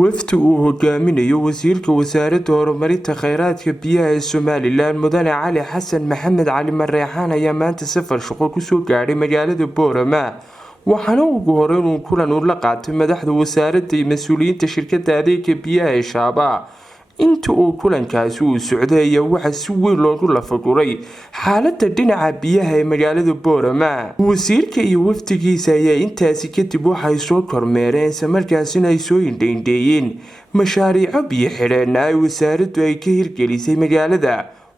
wafdi uu hogaaminayo wasiirka wasaaradda horumarinta kheyraadka biyaha ee Somaliland Mudane Cali Xasan Maxamed Cali Mareexaan ayaa maanta safar shaqo ku soo gaadhay magaalada Boorama waxaana ugu horeyn uu kulan u la qaatay madaxda wasaaradda iyo mas'uuliyiinta shirkadda adeegga biyaha ee Shaaba inta uu kulankaasi uu socday ayaa waxa si weyn loogu lafaguray xaaladda dhinaca biyaha ee magaalada Boorama wasiirka iyo wafdigiisa ayaa intaasi kadib waxay soo kormeereen markaasina ay soo indheeyeen mashaariic biyo xidheen ay wasaaraddu ay ka hirgelisay magaalada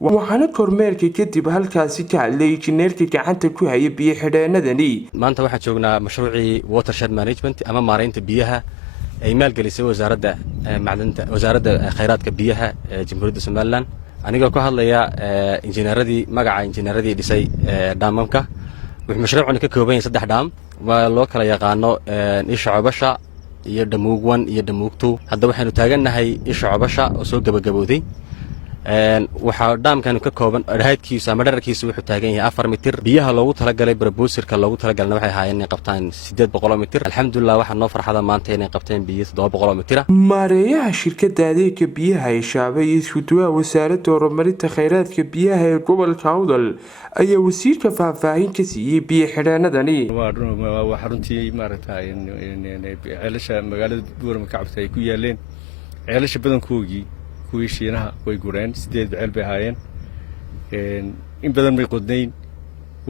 waxaana kormeerka kadib halkaasi ka hadlay injineerka gacanta ku haya biyo xidheenadani maanta waxaan joognaa mashruucii watershed management ama maareynta biyaha ay maalgelisay wasaaradda kheyraadka biyaha ee Jamhuuriyadda Somaliland anigoo ka hadlaya injineeradii dhisay dhaamamka wuxuu mashruucani ka kooban yahay 3 dhaam waa loo kala yaqaano isha Cobasha iyo Damuug 1 iyo Damuug 2 hadda waxaanu taaganahay isha Cobasha oo soo gabagabowday waxa dhaamkan ka kooban dhahaydkiisa ama dhererkiisa wuxuu taagan yahay 4 mitir biyaha loogu talagalay proposalka loogu talagalna waxay haayeen inay qabtaan 800 mitir alxamdulillah waxa noo farxada maanta inay qabteen biyo 700 mitir maareeyaha shirkadda adeegga biyaha ee Shaaba iyo isku-duwaha wasaaradda horumarinta kheyraadka biyaha ee gobolka Awdal ayaa wasiirka faahfaahin ka siiyay biyo xidheenadani waa xaruntii maaragtay ceelasha magaalada Boorama ka cabtay ay ku yaaleen ceelasha badankoodii kuwii shiinaha way gureen 8 ceel bay haayeen in badan may qodnayn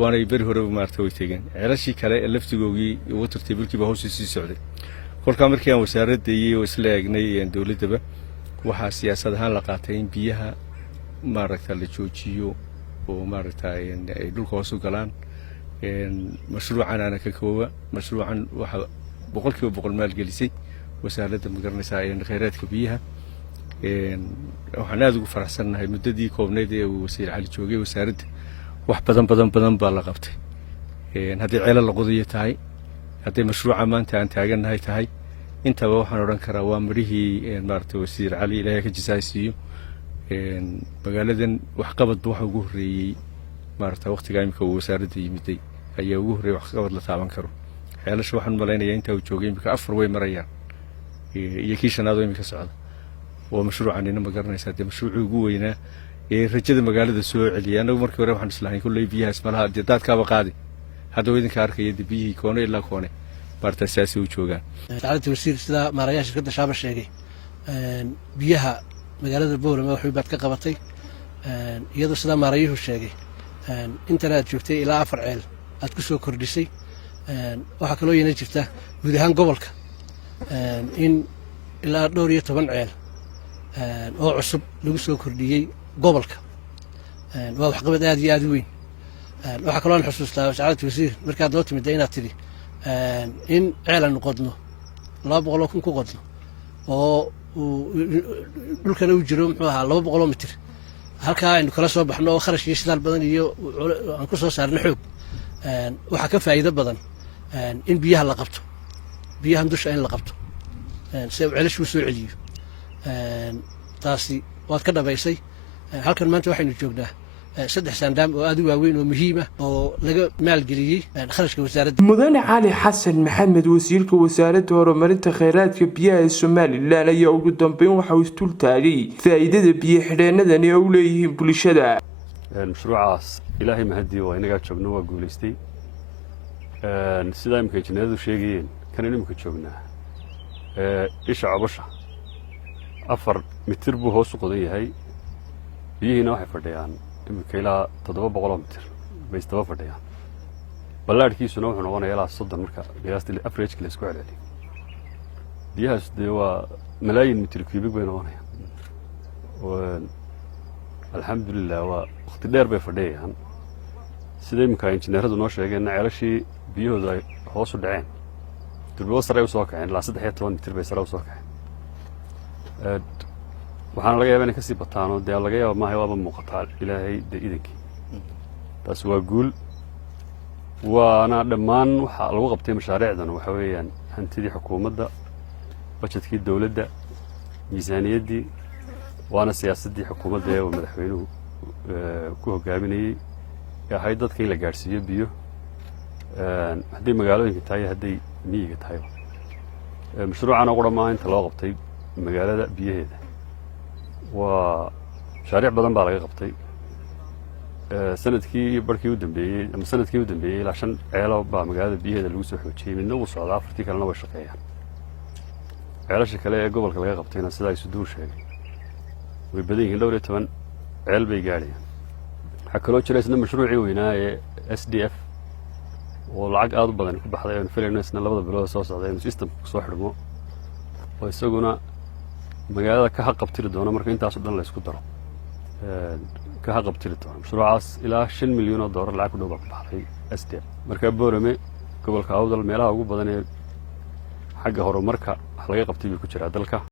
waana bari hore maartay way tageen ceelashii kale ee laftigoogii water table-kiiba hoos u sii socday kolka markii aan wasaaradda iyo isla eegnay dawladaba waxa siyaasad ahaan la qaatay in biyaha maaragtay la joojiyo oo maaragtay ay dhulka hoos u galaan mashruucan ana ka kooba mashruucan waxa 100% maalgelisay wasaaradda magaranaysa kheyraadka biyaha waxaan aad ugu faraxsanahay muddadii koobneed ee uu wasiir Cali joogay wasaaradda wax badan baa la qabtay haddii ceelal la qodayo tahay haddii mashruuca maanta aan taaganahay tahay intaba waxaan oran karaa waa marihii maartay wasiir Cali Ilaahay ka jisaaysiyo magaaladan wax qabad waxa ugu horeeyay maartay waqtiga imika uu wasaaradda yimiday ayaa ugu horeeyay wax qabad la taaban karo ceelasha waxaan maleynayaa inta uu joogay imika 4 way marayaan iyo kii shanaad imika socda ومشروع عننا ما قرنا يساعد مشروع قوينا رجال مقالة سوء عليا أنا ومركب وراء وحنا سلاحين كله بيها اسمها جدات كابا قادي هذا وين كارك يدي بيه كونه إلا كونه بارت أساسي وشوجان. تعرض وسير سلا ما رياش كده شعب الشيء بيها مقالة البور ما وحبي بعد كقبطي يدا سلا ما ريه الشيء أنت لا شفتي إلى عفر عيل أتكسو كردسي وحكلو ينجفته بدهان قبلك إن إلى دور يتبن عيل oo cusub lagu soo kordhiyay gobolka waa wax qabad aad iyo aad weyn waxa kale oo xusuustaa wasaaradda wasiir markaad loo timid inaad tiri in ceelan qodno 200 kun ku qodno oo dhulkana uu jiro muxuu ahaa 200 mitir halka aynu kala soo baxno oo kharash iyo shidaal badan iyo aan ku soo saarno xoog waxa ka faa'iido badan in biyaha la qabto biyaha dusha in la qabto si uu ceelashu soo celiyo taasi waad ka dhabaysay halkan maanta waxaynu joognaa 3 sandaam oo aad u waaweyn oo muhiim ah oo laga maalgeliyay kharashka wasaaradda Mudane Cali Xasan Maxamed wasiirka wasaaradda horumarinta kheyraadka biyaha ee Somaliland ayaa ugu dambeyn waxa uu istul taagay faa'iidada biyo xidheenadani oo u leeyihiin bulshada mashruucaas ilaahay mahadii waa inaga joogno waa guuleystay sida imka injineeradu sheegayeen kan imka joognaa isha Cobasha 4 mitir buu hoos u qodan yahay biyihina waxay fadhiyaan imika ilaa 700 mitir bay istaba fadhiyaan ballaadhkiisuna wuxuu noqonayaa ilaa 30 marka qiyaastii average la isku celceliyo biyahaas waa malaayiin mitir cubic bay noqonayaan alxamdulillah waa waqti dheer bay fadhiyaan sida imika injineeradu noo sheegeen ceelashii biyahooda ay hoos u dhaceen durbo sare u soo kaceen ilaa 13 mitir bay sare u soo kaceen waxaan laga yaabaa inay ka sii bataan oo laga yaabaa maahay waaba muuqataa ilaahay idinkii taas waa guul waana dhammaan waxa lagu qabtay mashaariicdan waxa weeyaan hantidii xukuumadda budgetkii dawladda miisaaniyaddii waana siyaasaddii xukuumadda ee madaxweynuhu ku hogaaminayay ee ahayd dadka in la gaarsiiyo biyo hadday magaalooyinka tahay hadday miyiga tahay مشروعنا قرما انت لو قبتي magaalada biyaheeda waa mashaariic badan baa laga qabtay sanadkii barkii u dambeeyey ama sanadkii u dambeeyey ilaa 5 ceelo baa magaalada biyaheeda lagu soo xoojiyey midna uu socdaa 4 kalena way shaqeeyaan ceelasha kale ee gobolka laga qabtayna sida ay suduur sheegay way badan yihiin dhowr iyo 10 ceel bay gaadhayaan waxaa kaloo jira isna mashruucii weynaa ee SDF oo lacag aad u badan ku baxday oo filayno isna 2 bilood soo socday inuu systemka soo xidhmo oo isaguna magaalada ka haqabtiri doona marka intaas oo dhan la isku daro ka haqabtiri doona mashruucaas ilaa 5 milyan oo dollar lacag ku dhow baa ku baxday SDF marka Boorame gobolka Awdal meelaha ugu badan ee xagga horumarka wax laga qabtay ku jira dalka